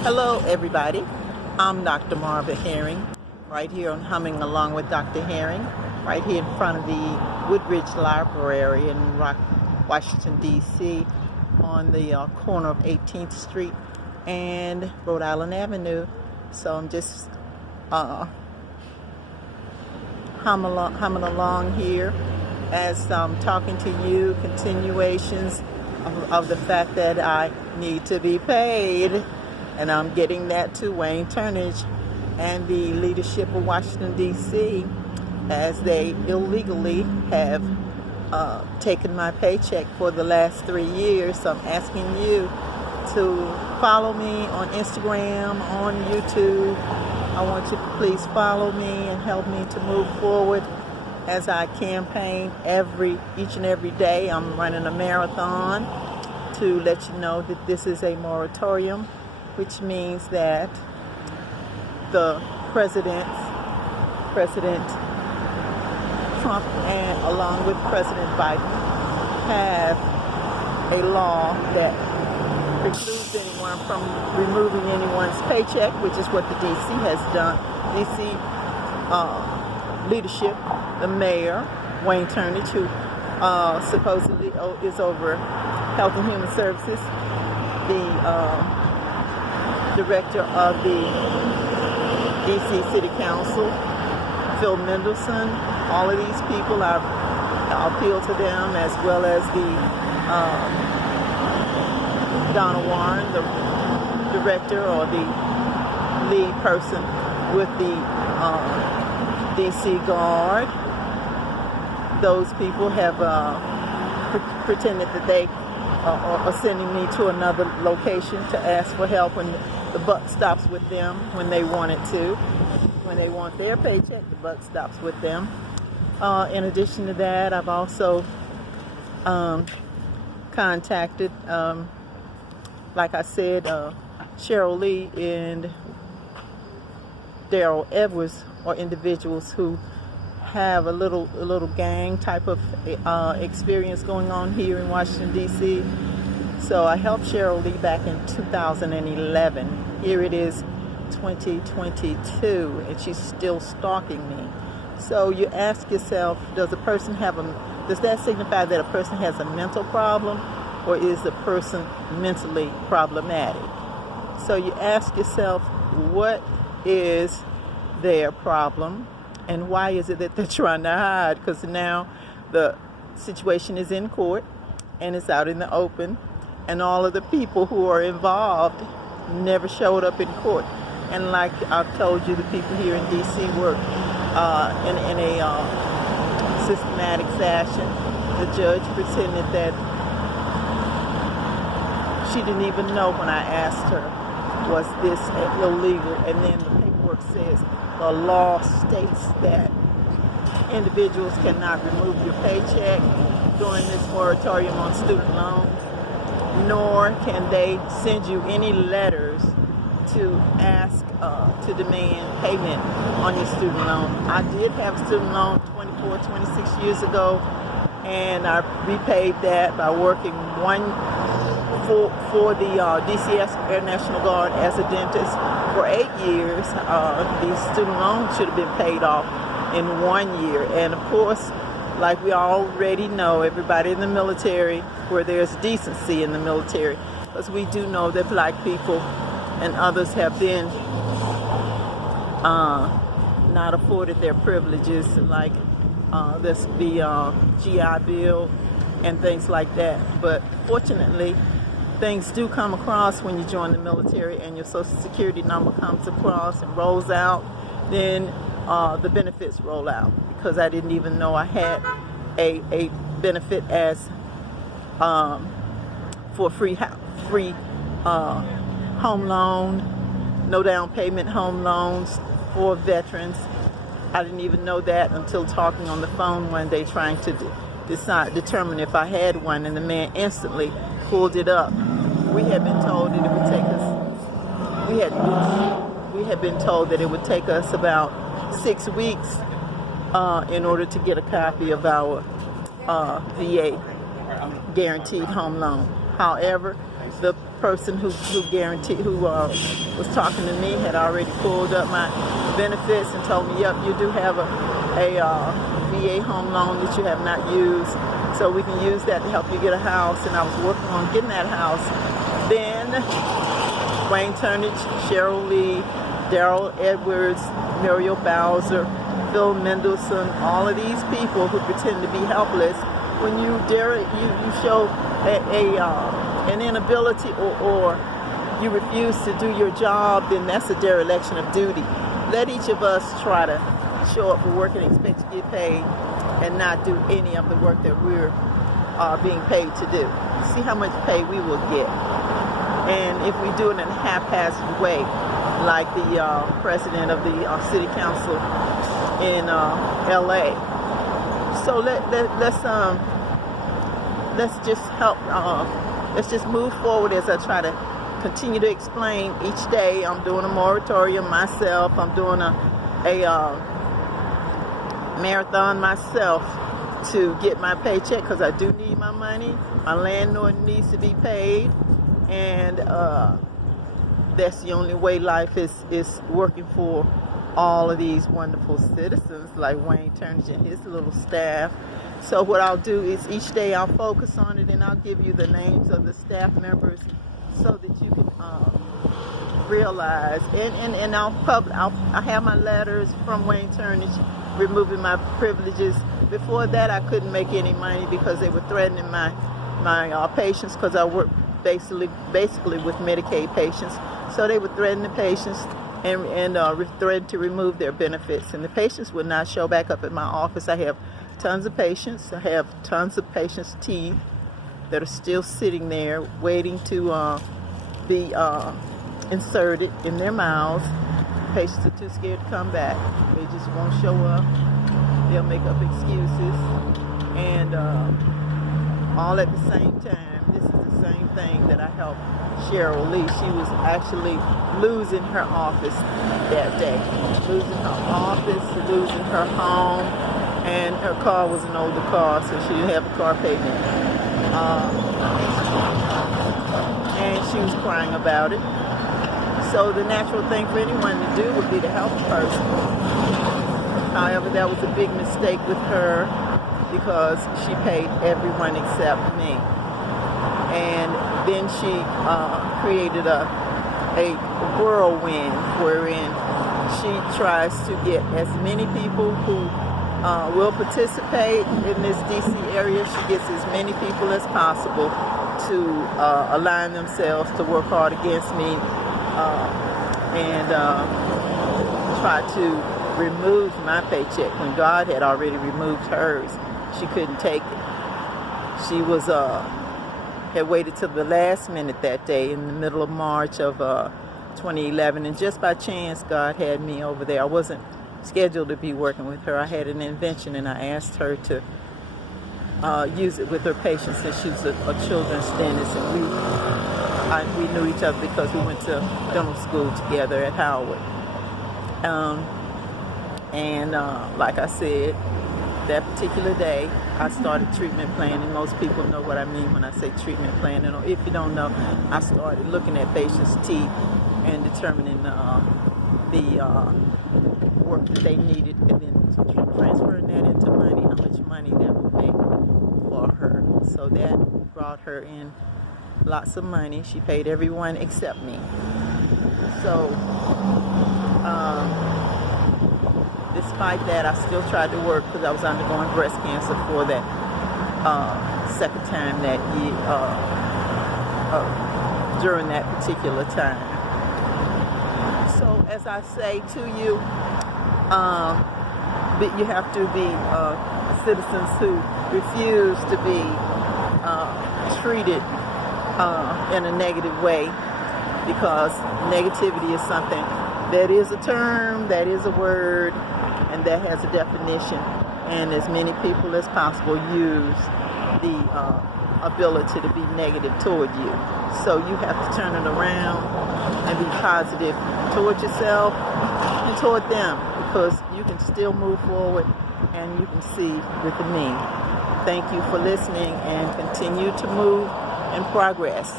Hello everybody, I'm Dr. Marva Herring, right here on Humming Along with Dr. Herring, right here in front of the Woodridge Library in Washington, D.C. on the corner of 18th Street and Rhode Island Avenue. So I'm just humming along here as I'm talking to you, continuations of the fact that I need to be paid. And I'm getting that to Wayne Turnage and the leadership of Washington, D.C. as they illegally have taken my paycheck for the last 3 years. So I'm asking you to follow me on Instagram, on YouTube. I want you to please follow me and help me to move forward as I campaign each and every day. I'm running a marathon to let you know that this is a moratorium, which means that the President Trump and along with President Biden have a law that precludes anyone from removing anyone's paycheck, which is what the DC has done. DC leadership, the mayor, Wayne Turnage, who supposedly is over Health and Human Services, the director of the DC City Council, Phil Mendelson, all of these people, I appeal to them, as well as the Donna Warren, the director or the lead person with the DC Guard. Those people have pretended that they are sending me to another location to ask for help when the buck stops with them when they want it to. When they want their paycheck, the buck stops with them. In addition to that, I've also contacted, like I said, Cheryl Lee and Daryl Edwards, or individuals who have a little gang type of experience going on here in Washington, D.C. So I helped Cheryl Lee back in 2011. Here it is 2022, and she's still stalking me. So you ask yourself, does that signify that a person has a mental problem, or is the person mentally problematic? So you ask yourself, what is their problem? And why is it that they're trying to hide? Because now the situation is in court and it's out in the open, and all of the people who are involved never showed up in court. And like I've told you, the people here in D.C. work in a systematic fashion. The judge pretended that she didn't even know when I asked her, was this illegal? And then the paperwork says, the law states that individuals cannot remove your paycheck during this moratorium on student loans, nor can they send you any letters to ask to demand payment on your student loan. I did have a student loan 26 years ago, and I repaid that by working for the DCS Air National Guard as a dentist for 8 years. The student loan should have been paid off in 1 year. And of course, like we already know, everybody in the military, where there's decency in the military, because we do know that black people and others have been not afforded their privileges, like this the GI Bill and things like that. But fortunately, things do come across when you join the military, and your Social Security number comes across and rolls out. Then the benefits roll out, because I didn't even know I had a benefit as for free home loan, no down payment home loans for veterans. I didn't even know that until talking on the phone one day, trying to determine if I had one, and the man instantly pulled it up. We had been told that it would take us. We had been told that it would take us about 6 weeks in order to get a copy of our VA guaranteed home loan. However, the person who was talking to me had already pulled up my benefits and told me, yep, you do have a VA home loan that you have not used, so we can use that to help you get a house. And I was working on getting that house. Then Wayne Turnage, Cheryl Lee, Daryl Edwards, Muriel Bowser, Phil Mendelson, all of these people who pretend to be helpless. When you show an inability or you refuse to do your job, then that's a dereliction of duty. Let each of us try to show up for work and expect to get paid and not do any of the work that we're being paid to do. See how much pay we will get. And if we do it in a haphazard way, like the president of the city council in LA. So let's just help. Let's just move forward as I try to continue to explain each day. I'm doing a moratorium myself. I'm doing a marathon myself to get my paycheck because I do need my money. My landlord needs to be paid, and that's the only way life is working for all of these wonderful citizens like Wayne Turnage and his little staff. So what I'll do is each day I'll focus on it, and I'll give you the names of the staff members so that you can realize. And I have my letters from Wayne Turnage removing my privileges. Before that, I couldn't make any money because they were threatening my patients, because I work basically with Medicaid patients. So they would threaten the patients and threaten to remove their benefits. And the patients would not show back up at my office. I have tons of patients. I have tons of patients' teeth that are still sitting there waiting to be inserted in their mouths. Patients are too scared to come back. They just won't show up. They'll make up excuses. And all at the same time. This is the same thing that I helped Cheryl Lee. She was actually losing her office that day. Losing her office, losing her home, and her car was an older car, so she didn't have a car payment. And she was crying about it. So the natural thing for anyone to do would be to help a person. However, that was a big mistake with her because she paid everyone except me. And then she created a whirlwind wherein she tries to get as many people who will participate in this DC area. She gets as many people as possible to align themselves to work hard against me and try to remove my paycheck when God had already removed hers. She couldn't take it. She was had waited till the last minute that day in the middle of March of 2011, and just by chance God had me over there. I wasn't scheduled to be working with her. I had an invention and I asked her to use it with her patients, since she was a children's dentist, and we knew each other because we went to dental school together at Howard. Like I said, that particular day I started treatment planning. Most people know what I mean when I say treatment planning, or if you don't know, I started looking at patients' teeth and determining the work that they needed, and then transferring that into money, how much money that would make for her. So that brought her in lots of money. She paid everyone except me. So despite that, I still tried to work because I was undergoing breast cancer for that second time that year, during that particular time. So as I say to you, you have to be citizens who refuse to be treated in a negative way, because negativity is something that is a term, that is a word, and that has a definition, and as many people as possible use the ability to be negative toward you. So you have to turn it around and be positive toward yourself and toward them, because you can still move forward and you can see with me. Thank you for listening, and continue to move in progress.